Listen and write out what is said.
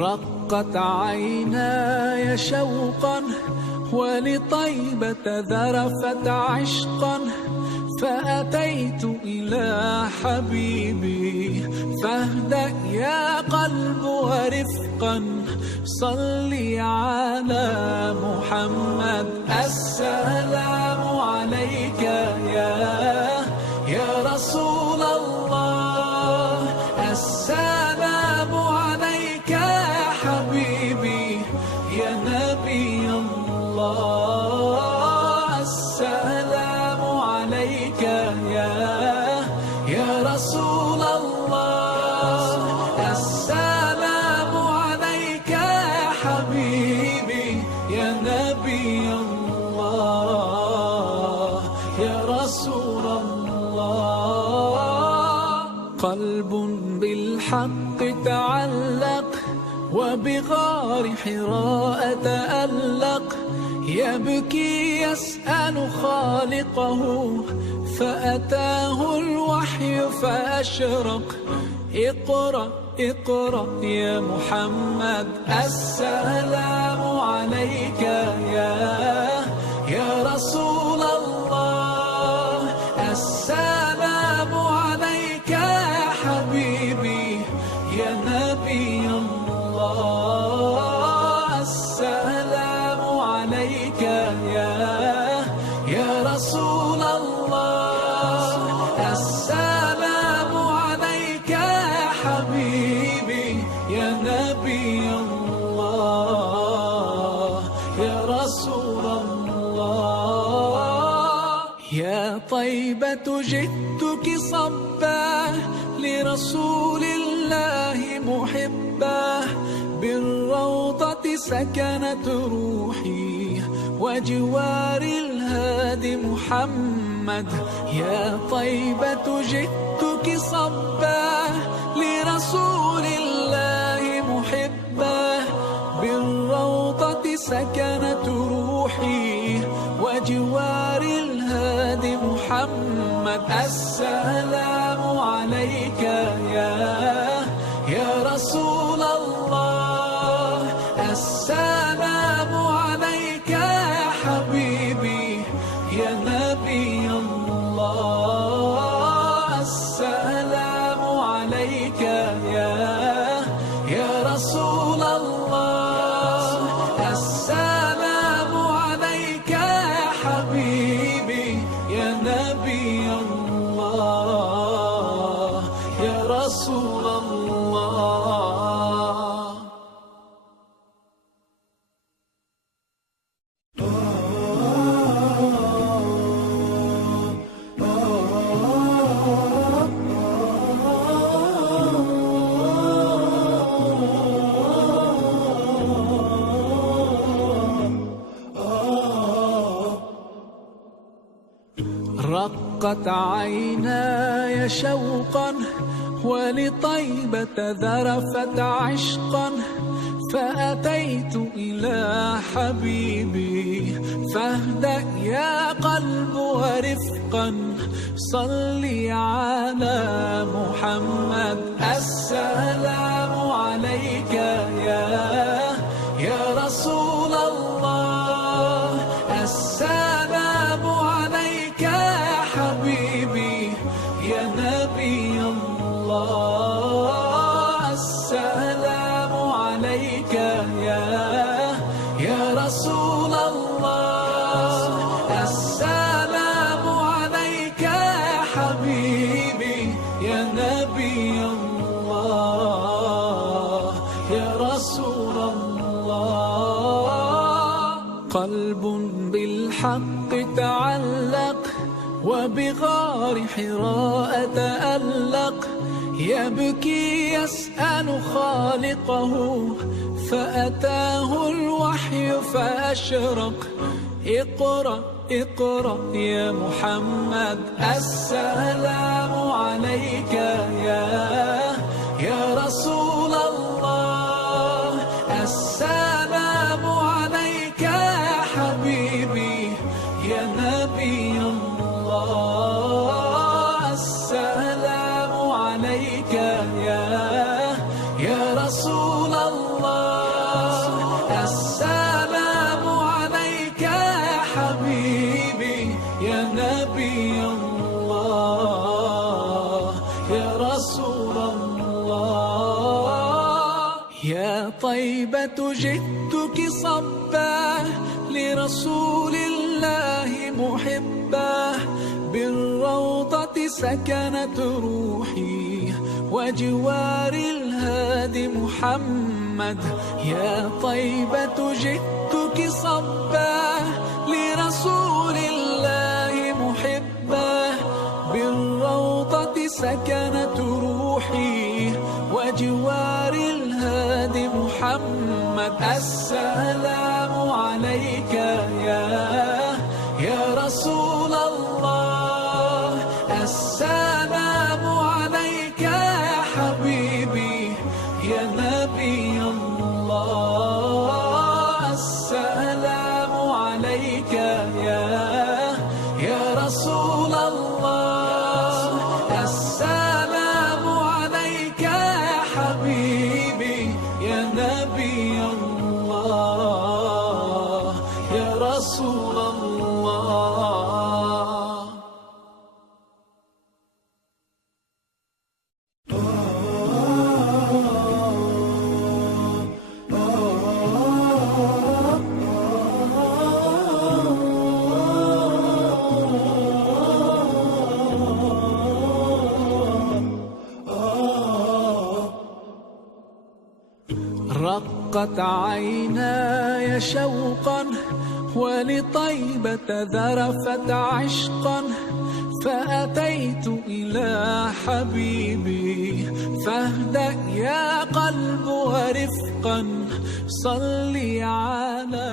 رقت عيناي شوقا ولطيبة ذرفت عشقا، فأتيت إلى حبيبي فاهدأ يا قلب ورفقا، صلي على محمد. السلام عليك يا رسول الله، السلام عليك يا حبيبي يا نبي الله، السلام عليك يا رسول الله، السلام عليك يا حبيبي يا نبي الله يا رسول الله. قلب بالحق تعلق وبغار حراء تألق، يبكي يسأل خالقه فأتاه الوحي فأشرق. اقرأ اقرأ يا محمد، السلام عليك يا رسول الله، السلام عليك يا حبيبي يا نبي الله، السلام عليك يا رسول الله، السلام عليك يا حبيبي يا نبي الله يا رسول الله. يا طيبة جئتك صبا لرسول الله محبا، بالروضة سكنت روحي وجوار الهادي محمد. يا طيبة جئتك صبا لرسول الله محبا، بالروضة سكنت روحي وجوار الهادي محمد. السلام عليك يا رسول الله، السلام عليك يا حبيبي يا نبي الله، السلام عليك يا رسول الله، السلام عليك يا حبيبي يا نبي الله يا رسول الله. رقت عيناي شوقا ولطيبة ذرفت عشقا، فأتيت إلى حبيبي فاهدأ يا قلب ورفقا، صلي على محمد. السلام عليك يا رسول الله، السلام عليك يا حبيبي يا نبي الله، السلام عليك يا رسول الله، السلام عليك يا حبيبي يا نبي الله يا رسول الله. قلب بالحق تعلق وبغار حراء تألق، يبكي يسأل خالقه فأتاه الوحي فأشرق. اقرأ اقرأ يا محمد، السلام عليك يا رسول الله، السلام عليك يا حبيبي يا نبي الله، السلام عليك يا رسول الله، رسول الله. يا طيبة جئتك صبا لرسول الله محبا، بالروضة سكنت روحي وجوار الهادي محمد. يا طيبة جئتك صبا لرسول الله محبا، بالروضة سكنت روحي وجوار الهادي محمد. السلام عليك يا رسول الله، السلام عليك يا حبيبي يا نبي الله. السلام عليك يا رسول الله، السلام عليك يا حبيبي يا نبي الله يا رسول الله. رقت عيناي شوقا ولطيبة ذرفت عشقا، فأتيت إلى حبيبي فاهدأ يا قلب ورفقا، صلي على